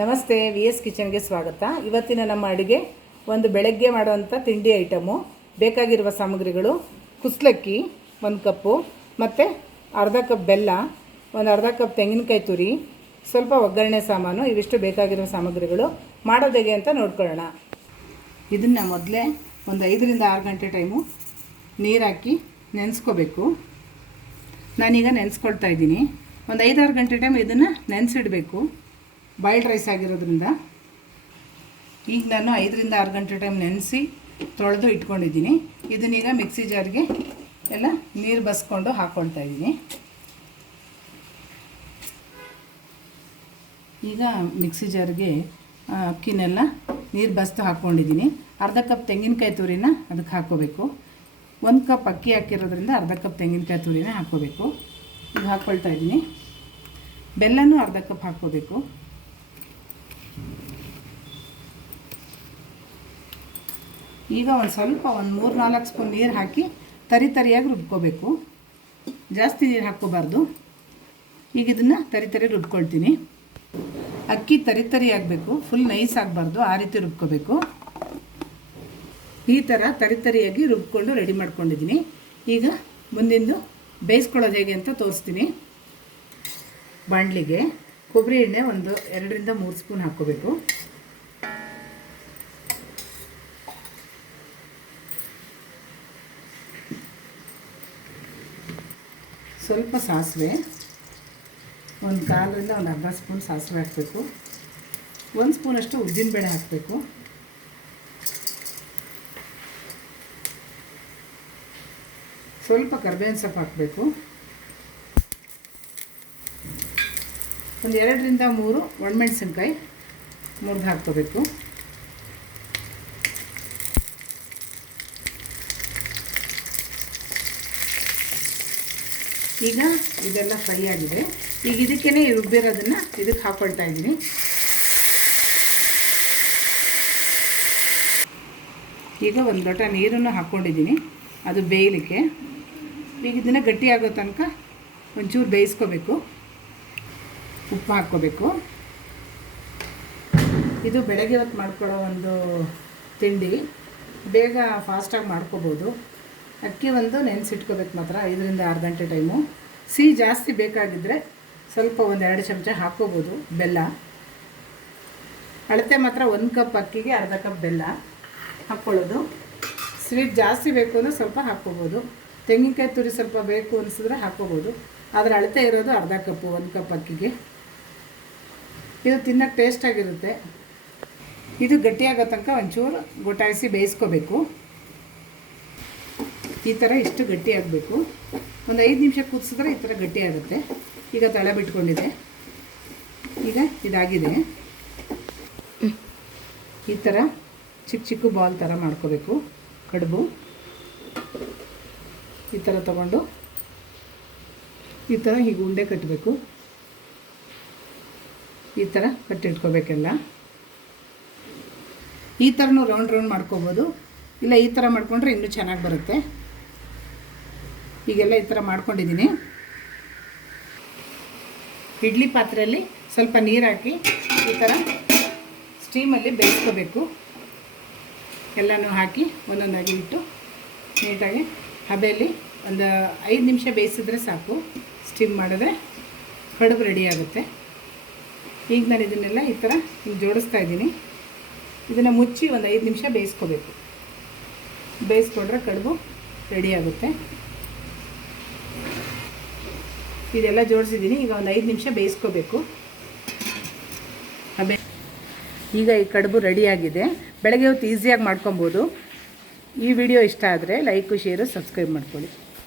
ನಮಸ್ತೆ V S ಕಿಚನ್ಗೆ ಸ್ವಾಗತ. ಇವತ್ತಿನ ನಮ್ಮ ಅಡುಗೆ ಒಂದು ಬೆಳಗ್ಗೆ ಮಾಡುವಂಥ ತಿಂಡಿ ಐಟಮು. ಬೇಕಾಗಿರುವ ಸಾಮಗ್ರಿಗಳು ಕುಸ್ಲಕ್ಕಿ ಒಂದು ಕಪ್ಪು, ಮತ್ತು ಅರ್ಧ ಕಪ್ ಬೆಲ್ಲ, ಒಂದು ಅರ್ಧ ಕಪ್ ತೆಂಗಿನಕಾಯಿ ತುರಿ, ಸ್ವಲ್ಪ ಒಗ್ಗರಣೆ ಸಾಮಾನು, ಇವಿಷ್ಟು ಬೇಕಾಗಿರುವ ಸಾಮಗ್ರಿಗಳು. ಮಾಡೋದೇಗೆ ಅಂತ ನೋಡ್ಕೊಳ್ಳೋಣ. ಇದನ್ನು ಮೊದಲೇ ಒಂದು ಐದರಿಂದ ಆರು ಗಂಟೆ ಟೈಮು ನೀರಾಕಿ ಹಾಕಿ ನೆನೆಸ್ಕೋಬೇಕು. ನಾನೀಗ ನೆನೆಸ್ಕೊಳ್ತಾ ಇದ್ದೀನಿ. ಒಂದು ಐದಾರು ಗಂಟೆ ಟೈಮ್ ಇದನ್ನು ನೆನೆಸಿಡಬೇಕು. ಬಾಯ್ಲ್ಡ್ ರೈಸ್ ಆಗಿರೋದ್ರಿಂದ ಈಗ ನಾನು ಐದರಿಂದ ಆರು ಗಂಟೆ ಟೈಮ್ ನೆನೆಸಿ ತೊಳೆದು ಇಟ್ಕೊಂಡಿದ್ದೀನಿ. ಇದನ್ನೀಗ ಮಿಕ್ಸಿ ಜಾರ್ಗೆ ಎಲ್ಲ ನೀರು ಬಸ್ಕೊಂಡು ಹಾಕ್ಕೊಳ್ತಾ ಇದ್ದೀನಿ. ಈಗ ಮಿಕ್ಸಿ ಜಾರ್ಗೆ ಅಕ್ಕಿನೆಲ್ಲ ನೀರು ಬಸ್ತು ಹಾಕ್ಕೊಂಡಿದ್ದೀನಿ ಅರ್ಧ ಕಪ್ ತೆಂಗಿನಕಾಯಿ ತುರಿನ ಅದಕ್ಕೆ ಹಾಕ್ಕೋಬೇಕು. ಒಂದು ಕಪ್ ಅಕ್ಕಿ ಹಾಕಿರೋದ್ರಿಂದ ಅರ್ಧ ಕಪ್ ತೆಂಗಿನಕಾಯಿ ತುರಿನ ಹಾಕ್ಕೋಬೇಕು. ಈಗ ಹಾಕ್ಕೊಳ್ತಾ ಇದ್ದೀನಿ. ಬೆಲ್ಲನೂ ಅರ್ಧ ಕಪ್ ಹಾಕ್ಕೋಬೇಕು. ಈಗ ಒಂದು ಸ್ವಲ್ಪ ಒಂದು ಮೂರು ನಾಲ್ಕು ಸ್ಪೂನ್ ನೀರು ಹಾಕಿ ತರಿ ತರಿಯಾಗಿ ರುಬ್ಕೋಬೇಕು. ಜಾಸ್ತಿ ನೀರು ಹಾಕ್ಕೋಬಾರ್ದು. ಈಗ ಇದನ್ನು ತರಿ ತರಿ ರುಬ್ಕೊಳ್ತೀನಿ. ಅಕ್ಕಿ ತರಿ ತರಿ ಆಗಬೇಕು. ಫುಲ್ ನೈಸ್ ಆಗಬಾರ್ದು. ಆ ರೀತಿ ರುಬ್ಕೋಬೇಕು. ಈ ಥರ ತರಿ ತರಿಯಾಗಿ ರುಬ್ಕೊಂಡು ರೆಡಿ ಮಾಡ್ಕೊಂಡಿದ್ದೀನಿ. ಈಗ ಮುಂದಿಂದು ಬೇಯಿಸ್ಕೊಳ್ಳೋದು ಹೇಗೆ ಅಂತ ತೋರಿಸ್ತೀನಿ. ಬಾಣಲಿಗೆ ಕೊಬ್ಬರಿ ಎಣ್ಣೆ ಒಂದು ಎರಡರಿಂದ ಮೂರು ಸ್ಪೂನ್ ಹಾಕ್ಕೋಬೇಕು. ಸ್ವಲ್ಪ ಸಾಸಿವೆ, ಒಂದು ಕಾಲಿಂದ ಒಂದು ಅರ್ಧ ಸ್ಪೂನ್ ಸಾಸಿವೆ ಹಾಕಬೇಕು. ಒಂದು ಸ್ಪೂನಷ್ಟು ಉದ್ದಿನಬೇಳೆ ಹಾಕಬೇಕು. ಸ್ವಲ್ಪ ಕರ್ಬೇವಿನ ಸೊಪ್ಪು ಹಾಕಬೇಕು. ಒಂದು ಎರಡರಿಂದ ಮೂರು ಒಣಮೆಣಸಿನ್ಕಾಯಿ ಮುರಿದು ಹಾಕ್ಕೋಬೇಕು. ಈಗ ಇದೆಲ್ಲ ಫ್ರೈ ಆಗಿದೆ. ಈಗ ಇದಕ್ಕೇ ರುಬ್ಬಿರೋದನ್ನು ಇದಕ್ಕೆ ಹಾಕ್ಕೊಳ್ತಾ ಇದ್ದೀನಿ. ಈಗ ಒಂದು ಲೋಟ ನೀರನ್ನು ಹಾಕ್ಕೊಂಡಿದ್ದೀನಿ ಅದು ಬೇಯಲಿಕ್ಕೆ. ಈಗ ಇದನ್ನು ಗಟ್ಟಿ ಆಗೋ ತನಕ ಒಂಚೂರು ಬೇಯಿಸ್ಕೋಬೇಕು. ಉಪ್ಪು ಹಾಕ್ಕೋಬೇಕು. ಇದು ಬೆಳಗ್ಗೆ ಹೊತ್ತು ಮಾಡ್ಕೊಳ್ಳೋ ಒಂದು ತಿಂಡಿ. ಬೇಗ ಫಾಸ್ಟಾಗಿ ಮಾಡ್ಕೋಬೋದು. ಅಕ್ಕಿ ಒಂದು ನೆನೆಸಿಟ್ಕೋಬೇಕು ಮಾತ್ರ, ಐದರಿಂದ ಆರು ಗಂಟೆ ಟೈಮು. ಸಿಹಿ ಜಾಸ್ತಿ ಬೇಕಾಗಿದ್ದರೆ ಸ್ವಲ್ಪ ಒಂದು ಎರಡು ಚಮಚ ಹಾಕ್ಕೋಬೋದು, ಬೆಲ್ಲ. ಅಳತೆ ಮಾತ್ರ ಒಂದು ಕಪ್ ಅಕ್ಕಿಗೆ ಅರ್ಧ ಕಪ್ ಬೆಲ್ಲ ಹಾಕ್ಕೊಳ್ಳೋದು. ಸ್ವೀಟ್ ಜಾಸ್ತಿ ಬೇಕು ಅಂದರೆ ಸ್ವಲ್ಪ ಹಾಕ್ಕೋಬೋದು. ತೆಂಗಿನಕಾಯಿ ತುರಿ ಸ್ವಲ್ಪ ಬೇಕು ಅನಿಸಿದ್ರೆ ಹಾಕ್ಕೋಬೋದು. ಆದರೆ ಅಳತೆ ಇರೋದು ಅರ್ಧ ಕಪ್ಪು ಒಂದು ಕಪ್ ಅಕ್ಕಿಗೆ. ಇದು ತಿನ್ನೋಕ್ಕೆ ಟೇಸ್ಟಾಗಿರುತ್ತೆ ಇದು ಗಟ್ಟಿಯಾಗೋ ತನಕ ಒಂಚೂರು ಗೊಟಾಯಿಸಿ ಬೇಯಿಸ್ಕೋಬೇಕು. ಈ ಥರ ಇಷ್ಟು ಗಟ್ಟಿ ಆಗಬೇಕು. ಒಂದು ಐದು ನಿಮಿಷ ಕುದಿಸಿದ್ರೆ ಈ ಥರ ಗಟ್ಟಿ ಆಗುತ್ತೆ. ಈಗ ತಳ ಬಿಟ್ಕೊಂಡಿದೆ. ಈಗ ಇದಾಗಿದೆ. ಈ ಥರ ಚಿಕ್ಕ ಚಿಕ್ಕ ಬಾಲ್ ಥರ ಮಾಡ್ಕೋಬೇಕು. ಕಡುಬು. ಈ ಥರ ತಗೊಂಡು ಈ ಥರ ಹೀಗೆ ಉಂಡೆ ಕಟ್ಟಬೇಕು ಈ ಥರ ಕಟ್ಟಿಟ್ಕೋಬೇಕೆಲ್ಲ ಈ ಥರನೂ ರೌಂಡ್ ರೌಂಡ್ ಮಾಡ್ಕೋಬೋದು. ಇಲ್ಲ ಈ ಥರ ಮಾಡಿಕೊಂಡ್ರೆ ಇನ್ನೂ ಚೆನ್ನಾಗಿ ಬರುತ್ತೆ. ಈಗೆಲ್ಲ ಈ ಥರ ಮಾಡ್ಕೊಂಡಿದ್ದೀನಿ. ಇಡ್ಲಿ ಪಾತ್ರೆಯಲ್ಲಿ ಸ್ವಲ್ಪ ನೀರು ಹಾಕಿ ಈ ಥರ ಸ್ಟೀಮಲ್ಲಿ ಬೇಯಿಸ್ಕೋಬೇಕು. ಎಲ್ಲನೂ ಹಾಕಿ ಒಂದೊಂದಾಗಿ ಇಟ್ಟು ನೀಟಾಗಿ ಹಬೆಯಲ್ಲಿ ಒಂದು ಐದು ನಿಮಿಷ ಬೇಯಿಸಿದ್ರೆ ಸಾಕು. ಸ್ಟೀಮ್ ಮಾಡಿದ್ರೆ ಕಡುಬು ರೆಡಿ ಆಗುತ್ತೆ. ಈಗ ನಾನು ಇದನ್ನೆಲ್ಲ ಈ ಥರ ಹಿಂಗೆ ಜೋಡಿಸ್ತಾ ಇದ್ದೀನಿ. ಇದನ್ನು ಮುಚ್ಚಿ ಒಂದು ಐದು ನಿಮಿಷ ಬೇಯಿಸ್ಕೋಬೇಕು. ಬೇಯಿಸ್ಕೊಂಡ್ರೆ ಕಡುಬು ರೆಡಿ ಆಗುತ್ತೆ. ಇದೆಲ್ಲ ಜೋಡಿಸಿದ್ದೀನಿ. ಈಗ ಒಂದು ಐದು ನಿಮಿಷ ಬೇಯಿಸ್ಕೋಬೇಕು. ಈಗ ಈ ಕಡುಬು ರೆಡಿಯಾಗಿದೆ ಬೆಳಗ್ಗೆ ಹೊತ್ತು ಈಸಿಯಾಗಿ ಮಾಡ್ಕೊಬೋದು. ಈ ವಿಡಿಯೋ ಇಷ್ಟ ಆದರೆ ಲೈಕು ಶೇರು ಸಬ್ಸ್ಕ್ರೈಬ್ ಮಾಡ್ಕೊಳ್ಳಿ.